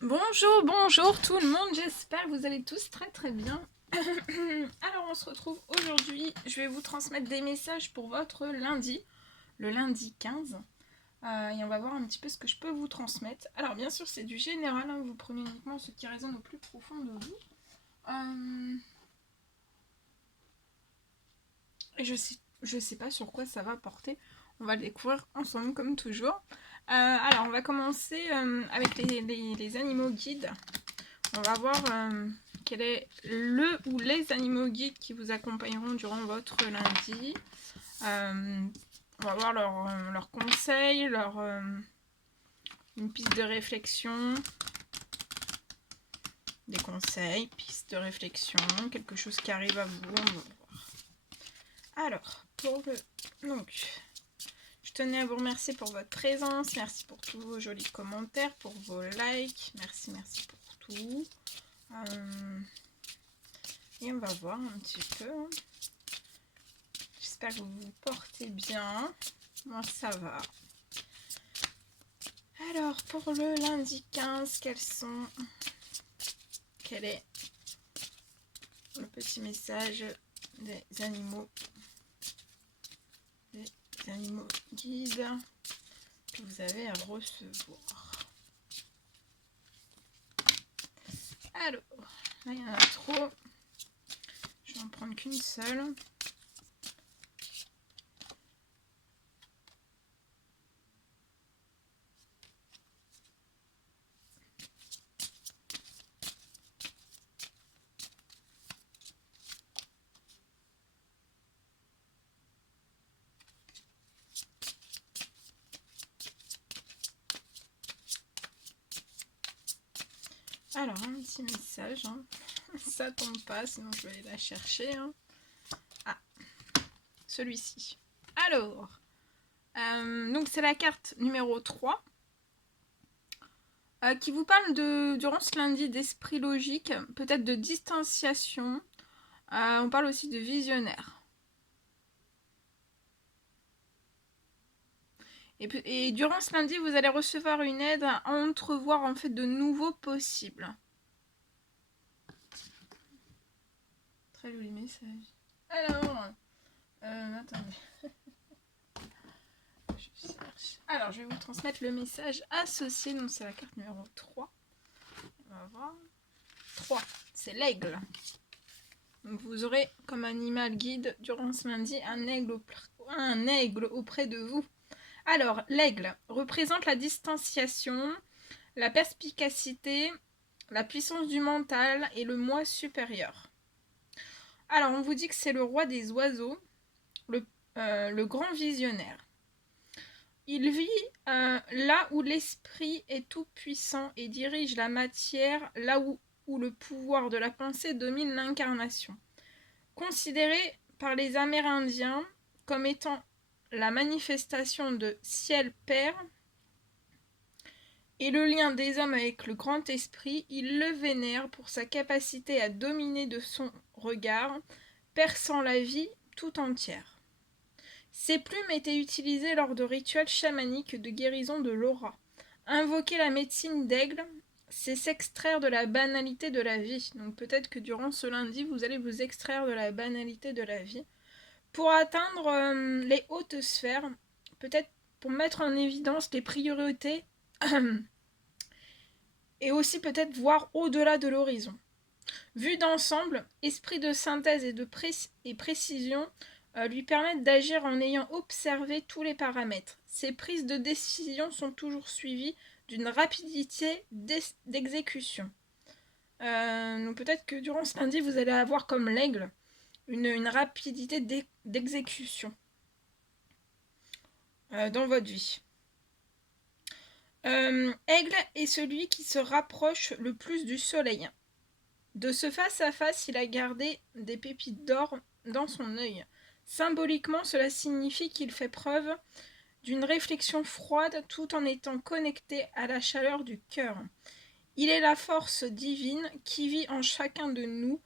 Bonjour, bonjour tout le monde, j'espère que vous allez tous très très bien. Alors on se retrouve aujourd'hui, je vais vous transmettre des messages pour votre lundi, le lundi 15. Et on va voir un petit peu ce que je peux vous transmettre. Alors bien sûr c'est du général, hein, vous prenez uniquement ce qui résonne au plus profond de vous. Et je sais pas sur quoi ça va porter, on va le découvrir ensemble comme toujours. Alors on va commencer avec les animaux guides. On va voir quel est le ou les animaux guides qui vous accompagneront durant votre lundi. On va voir leurs conseils, une piste de réflexion, des conseils, pistes de réflexion, quelque chose qui arrive à vous. On va voir. Alors, donc, je tenais à vous remercier pour votre présence. Merci pour tous vos jolis commentaires, pour vos likes. Merci pour tout. Et on va voir un petit peu. J'espère que vous vous portez bien. Moi, ça va. Alors, pour le lundi 15, quel est le petit message des animaux guides que vous avez à recevoir? Alors, là, il y en a trop. Je vais en prendre qu'une seule. Alors, un petit message. Hein. Ça tombe pas, sinon je vais aller la chercher. Hein. Ah, celui-ci. Alors, donc c'est la carte numéro 3. Qui vous parle durant ce lundi d'esprit logique, peut-être de distanciation. On parle aussi de visionnaire. Et durant ce lundi, vous allez recevoir une aide à entrevoir en fait de nouveaux possibles. Très joli message. Alors, attendez. Je cherche. Alors, je vais vous transmettre le message associé. Donc, c'est la carte numéro 3. On va voir. 3, c'est l'aigle. Donc, vous aurez comme animal guide durant ce lundi un aigle auprès de vous. Alors, l'aigle représente la distanciation, la perspicacité, la puissance du mental et le moi supérieur. Alors, on vous dit que c'est le roi des oiseaux, le grand visionnaire. Il vit là où l'esprit est tout puissant et dirige la matière, là où le pouvoir de la pensée domine l'incarnation. Considéré par les Amérindiens comme étant la manifestation de ciel père et le lien des hommes avec le grand esprit, ils le vénèrent pour sa capacité à dominer de son regard, perçant la vie tout entière. Ses plumes étaient utilisées lors de rituels chamaniques de guérison de l'aura. Invoquer la médecine d'aigle, c'est s'extraire de la banalité de la vie. Donc peut-être que durant ce lundi, vous allez vous extraire de la banalité de la vie pour atteindre les hautes sphères, peut-être pour mettre en évidence les priorités et aussi peut-être voir au-delà de l'horizon. Vu d'ensemble, esprit de synthèse et précision lui permettent d'agir en ayant observé tous les paramètres. Ses prises de décision sont toujours suivies d'une rapidité d'exécution. Donc peut-être que durant ce lundi, vous allez avoir comme l'aigle une rapidité d'exécution dans votre vie. Aigle est celui qui se rapproche le plus du soleil. De ce face-à-face, il a gardé des pépites d'or dans son œil. Symboliquement, cela signifie qu'il fait preuve d'une réflexion froide tout en étant connecté à la chaleur du cœur. Il est la force divine qui vit en chacun de nous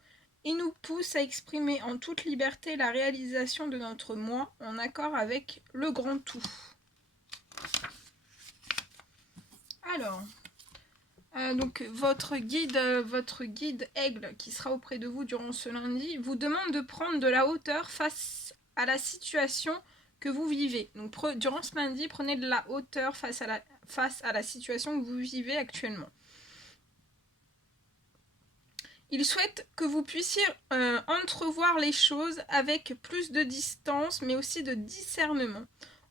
et nous pousse à exprimer en toute liberté la réalisation de notre moi en accord avec le grand tout. Alors, Donc votre guide aigle qui sera auprès de vous durant ce lundi vous demande de prendre de la hauteur face à la situation que vous vivez. Donc durant ce lundi, prenez de la hauteur face à la situation que vous vivez actuellement. Il souhaite que vous puissiez entrevoir les choses avec plus de distance, mais aussi de discernement.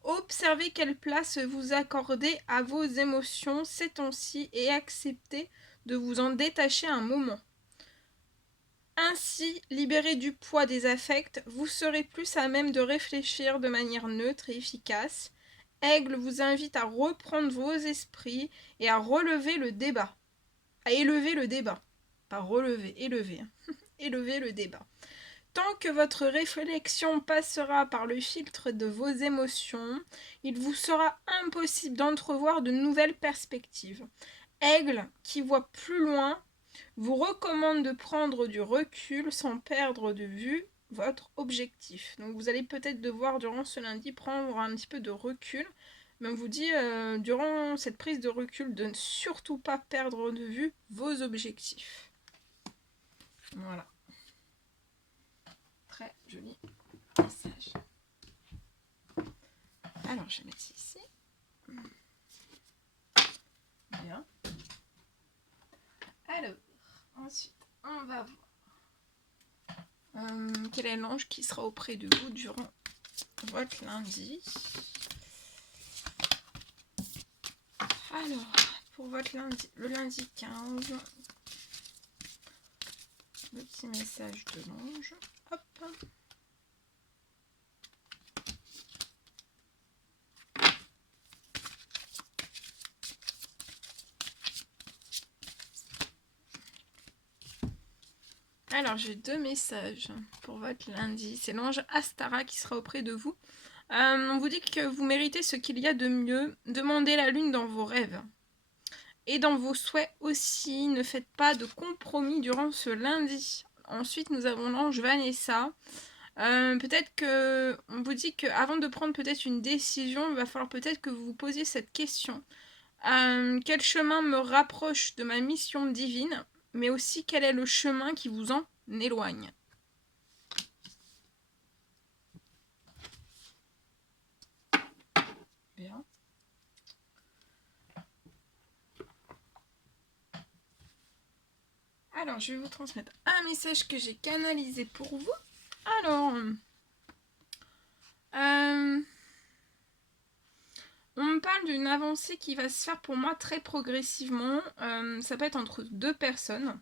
Observez quelle place vous accordez à vos émotions ces temps-ci et acceptez de vous en détacher un moment. Ainsi, libéré du poids des affects, vous serez plus à même de réfléchir de manière neutre et efficace. Aigle vous invite à reprendre vos esprits et à relever le débat. À élever le débat. Pas relever, élever. Élever le débat. Tant que votre réflexion passera par le filtre de vos émotions, il vous sera impossible d'entrevoir de nouvelles perspectives. Aigle, qui voit plus loin, vous recommande de prendre du recul sans perdre de vue votre objectif. Donc vous allez peut-être devoir durant ce lundi prendre un petit peu de recul. Mais on vous dit durant cette prise de recul de ne surtout pas perdre de vue vos objectifs. Voilà. Très joli message. Alors, je vais mettre ça ici. Bien. Alors, ensuite, on va voir quel est l'ange qui sera auprès de vous durant votre lundi. Alors, pour votre lundi, le lundi 15, le petit message de l'ange. Hop. Alors, j'ai 2 messages pour votre lundi. C'est l'ange Astara qui sera auprès de vous. On vous dit que vous méritez ce qu'il y a de mieux. Demandez la lune dans vos rêves. Et dans vos souhaits aussi, ne faites pas de compromis durant ce lundi. Ensuite, nous avons l'ange Vanessa. Peut-être que on vous dit qu'avant de prendre peut-être une décision, il va falloir peut-être que vous vous posiez cette question. Quel chemin me rapproche de ma mission divine, mais aussi quel est le chemin qui vous en éloigne? Bien. Alors, je vais vous transmettre un message que j'ai canalisé pour vous. Alors, on me parle d'une avancée qui va se faire pour moi très progressivement. Ça peut être entre 2 personnes.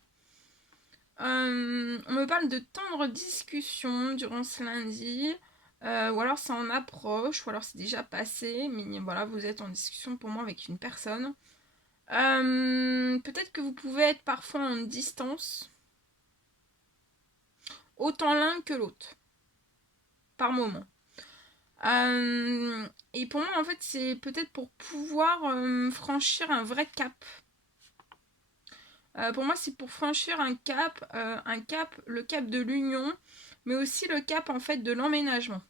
On me parle de tendres discussions durant ce lundi. Ou alors c'est en approche, ou alors c'est déjà passé. Mais voilà, vous êtes en discussion pour moi avec une personne. Peut-être que vous pouvez être parfois en distance. Autant l'un que l'autre. Par moment. Et pour moi, en fait, c'est peut-être pour pouvoir franchir un vrai cap. Pour moi, c'est pour franchir un cap, le cap de l'union, mais aussi le cap, en fait, de l'emménagement.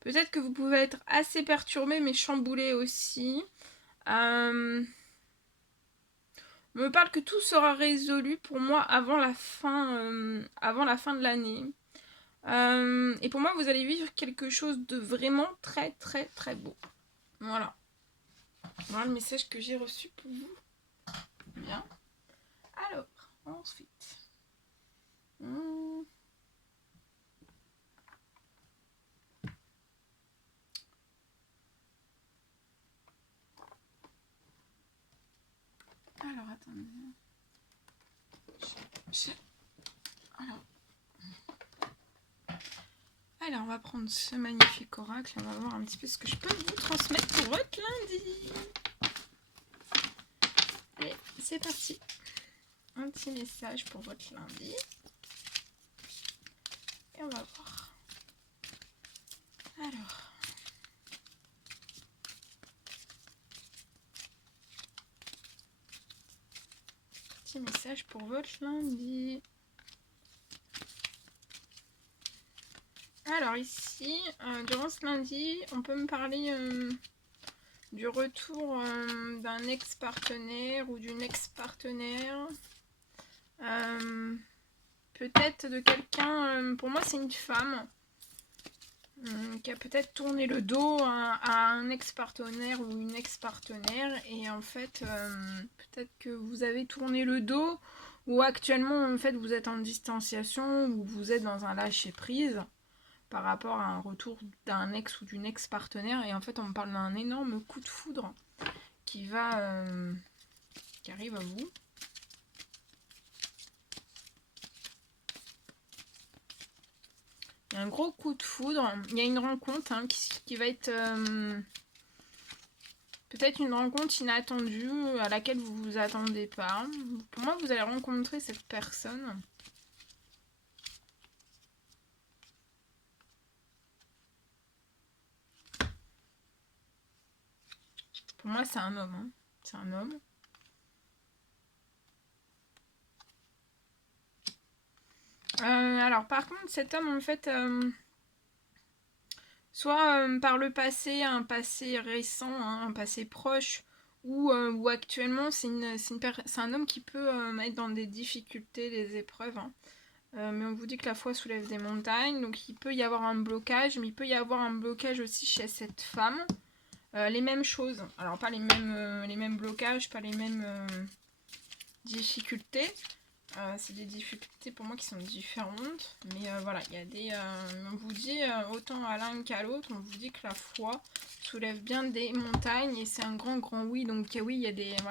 Peut-être que vous pouvez être assez perturbé, mais chamboulé aussi. On me parle que tout sera résolu pour moi avant la fin de l'année. Et pour moi, vous allez vivre quelque chose de vraiment très très très beau. Voilà. Voilà le message que j'ai reçu pour vous. Bien. Alors, ensuite. Alors, attendez. Alors, on va prendre ce magnifique oracle et on va voir un petit peu ce que je peux vous transmettre pour votre lundi. Allez, c'est parti. Un petit message pour votre lundi. Et on va voir. Alors. Petit message pour votre lundi. Alors ici, durant ce lundi, on peut me parler du retour d'un ex-partenaire ou d'une ex-partenaire. Peut-être de quelqu'un, pour moi c'est une femme, qui a peut-être tourné le dos à un ex-partenaire ou une ex-partenaire. Et en fait, peut-être que vous avez tourné le dos, ou actuellement en fait vous êtes en distanciation, ou vous êtes dans un lâcher-prise par rapport à un retour d'un ex ou d'une ex-partenaire. Et en fait on me parle d'un énorme coup de foudre qui arrive à vous. Il y a un gros coup de foudre. Il y a une rencontre qui va être peut-être une rencontre inattendue à laquelle vous ne vous attendez pas. Pour moi, vous allez rencontrer cette personne. Pour moi, c'est un homme. C'est un homme. Alors, par contre, cet homme, en fait, soit par le passé, un passé récent, un passé proche, ou actuellement, c'est un homme qui peut être dans des difficultés, des épreuves. Mais on vous dit que la foi soulève des montagnes, donc il peut y avoir un blocage, mais il peut y avoir un blocage aussi chez cette femme. Les mêmes choses, alors pas les mêmes blocages, pas les mêmes difficultés. C'est des difficultés pour moi qui sont différentes, mais voilà, il y a des. On vous dit autant à l'un qu'à l'autre, on vous dit que la foi soulève bien des montagnes et c'est un grand oui. Donc oui, il y a des il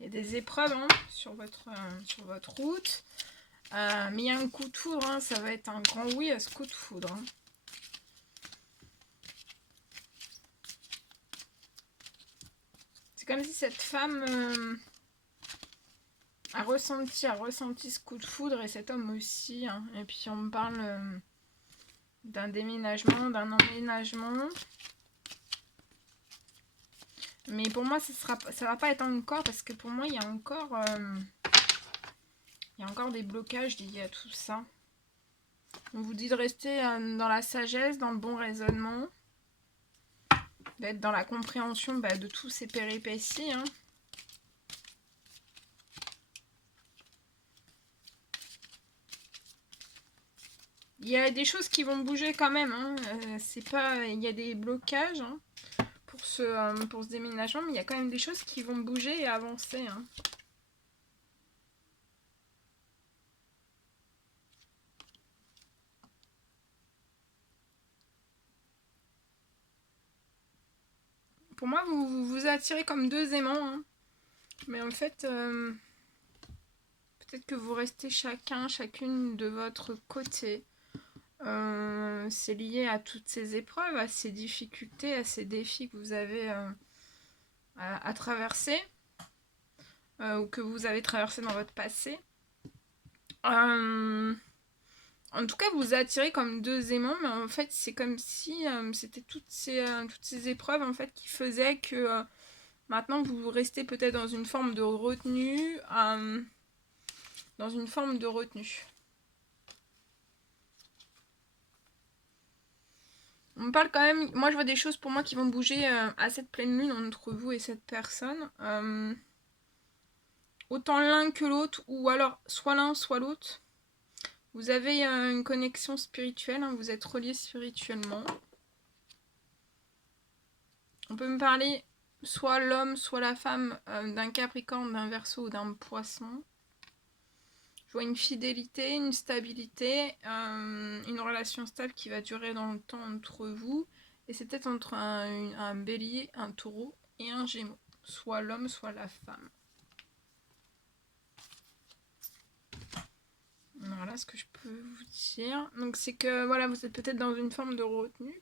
y a des épreuves sur votre route. Mais il y a un coup de foudre, ça va être un grand oui à ce coup de foudre. C'est comme si cette femme a ressenti ce coup de foudre, et cet homme aussi. Et puis on me parle d'un déménagement, d'un emménagement. Mais pour moi, ça va pas être encore, parce que pour moi, il y a encore des blocages liés à tout ça. On vous dit de rester dans la sagesse, dans le bon raisonnement, d'être dans la compréhension de tous ces péripéties. Il y a des choses qui vont bouger quand même. C'est pas, il y a des blocages pour ce déménagement, mais il y a quand même des choses qui vont bouger et avancer. Pour moi, vous vous attirez comme deux aimants. Mais en fait, peut-être que vous restez chacune de votre côté. C'est lié à toutes ces épreuves, à ces difficultés, à ces défis que vous avez à traverser, ou que vous avez traversé dans votre passé. En tout cas, vous attirez comme deux aimants, mais en fait, c'est comme si c'était toutes ces épreuves en fait qui faisaient que maintenant vous restez peut-être dans une forme de retenue, On me parle quand même, moi je vois des choses pour moi qui vont bouger à cette pleine lune entre vous et cette personne. Autant l'un que l'autre, ou alors soit l'un, soit l'autre. Vous avez une connexion spirituelle, vous êtes reliés spirituellement. On peut me parler soit l'homme, soit la femme d'un Capricorne, d'un Verseau ou d'un Poisson. Je vois une fidélité, une stabilité, une relation stable qui va durer dans le temps entre vous. Et c'est peut-être entre un Bélier, un Taureau et un Gémeaux. Soit l'homme, soit la femme. Voilà ce que je peux vous dire. Donc c'est que voilà, vous êtes peut-être dans une forme de retenue.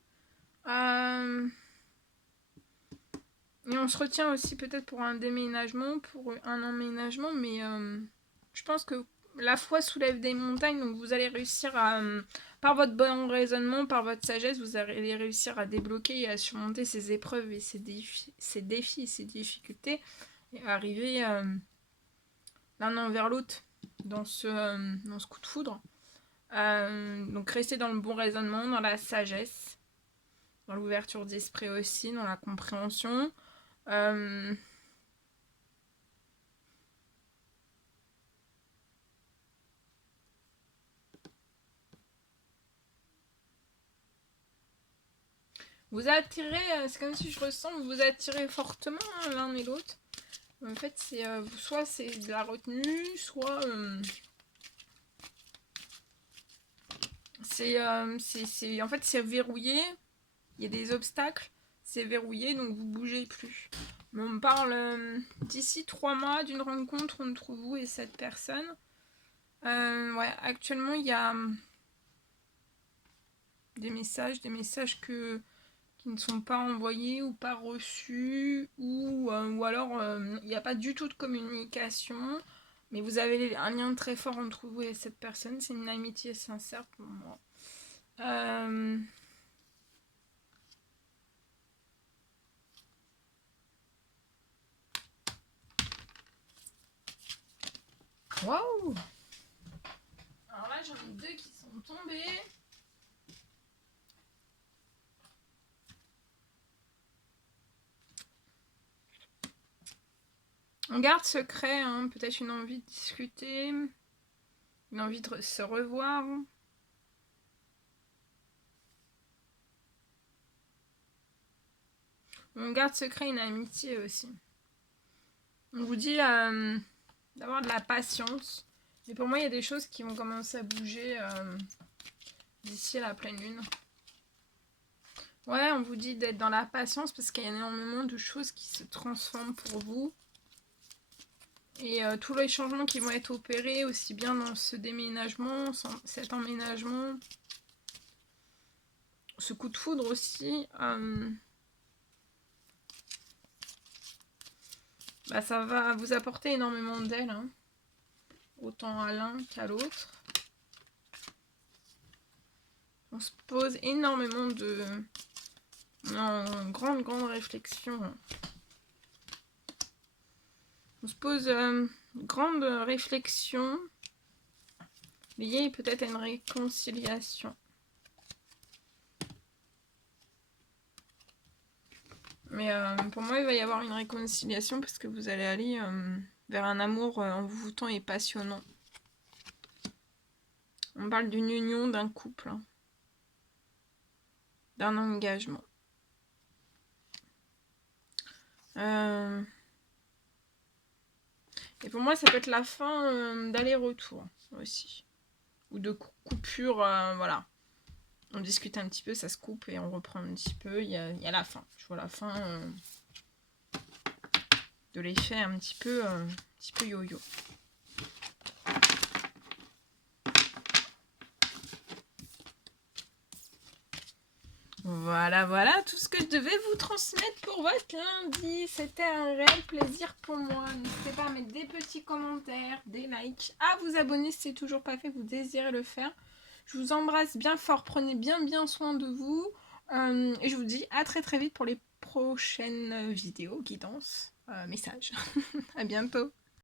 Et on se retient aussi peut-être pour un déménagement, pour un emménagement, mais je pense que la foi soulève des montagnes, donc vous allez réussir à, par votre bon raisonnement, par votre sagesse, vous allez réussir à débloquer et à surmonter ces épreuves et ces défis et ces difficultés, et arriver l'un envers l'autre dans ce coup de foudre. Donc restez dans le bon raisonnement, dans la sagesse. dans l'ouverture d'esprit aussi, dans la compréhension. Vous attirez, c'est comme si je ressens que vous attirez fortement l'un et l'autre. En fait, c'est soit c'est de la retenue, soit en fait c'est verrouillé. Il y a des obstacles, c'est verrouillé, donc vous bougez plus. Mais on parle d'ici 3 mois d'une rencontre entre vous et cette personne. Ouais, actuellement il y a des messages qui ne sont pas envoyés ou pas reçus, ou alors il n'y a pas du tout de communication, mais vous avez un lien très fort entre vous et cette personne, c'est une amitié sincère pour moi. Waouh! Alors là j'en ai 2 qui sont tombés. On garde secret, hein, peut-être une envie de discuter, une envie de se revoir. On garde secret une amitié aussi. On vous dit d'avoir de la patience. Mais pour moi, il y a des choses qui vont commencer à bouger d'ici la pleine lune. Ouais, on vous dit d'être dans la patience parce qu'il y a énormément de choses qui se transforment pour vous. Et tous les changements qui vont être opérés, aussi bien dans ce déménagement, cet emménagement, ce coup de foudre aussi, bah, ça va vous apporter énormément d'aide, hein, autant à l'un qu'à l'autre. On se pose énormément de... en grande réflexion. On se pose grande réflexion liée peut-être à une réconciliation. Mais pour moi, il va y avoir une réconciliation parce que vous allez aller vers un amour envoûtant et passionnant. On parle d'une union, d'un couple, hein, d'un engagement. Et pour moi, ça peut être la fin d'aller-retour aussi. Ou de coupure, voilà. On discute un petit peu, ça se coupe et on reprend un petit peu. Il y a la fin. Je vois la fin de l'effet un petit peu yo-yo. Voilà, tout ce que je devais vous transmettre pour votre lundi. C'était un réel plaisir pour moi. N'hésitez pas à mettre des petits commentaires, des likes, à vous abonner si c'est toujours pas fait, vous désirez le faire. Je vous embrasse bien fort, prenez bien soin de vous. Et je vous dis à très vite pour les prochaines vidéos, guidances, messages. À bientôt.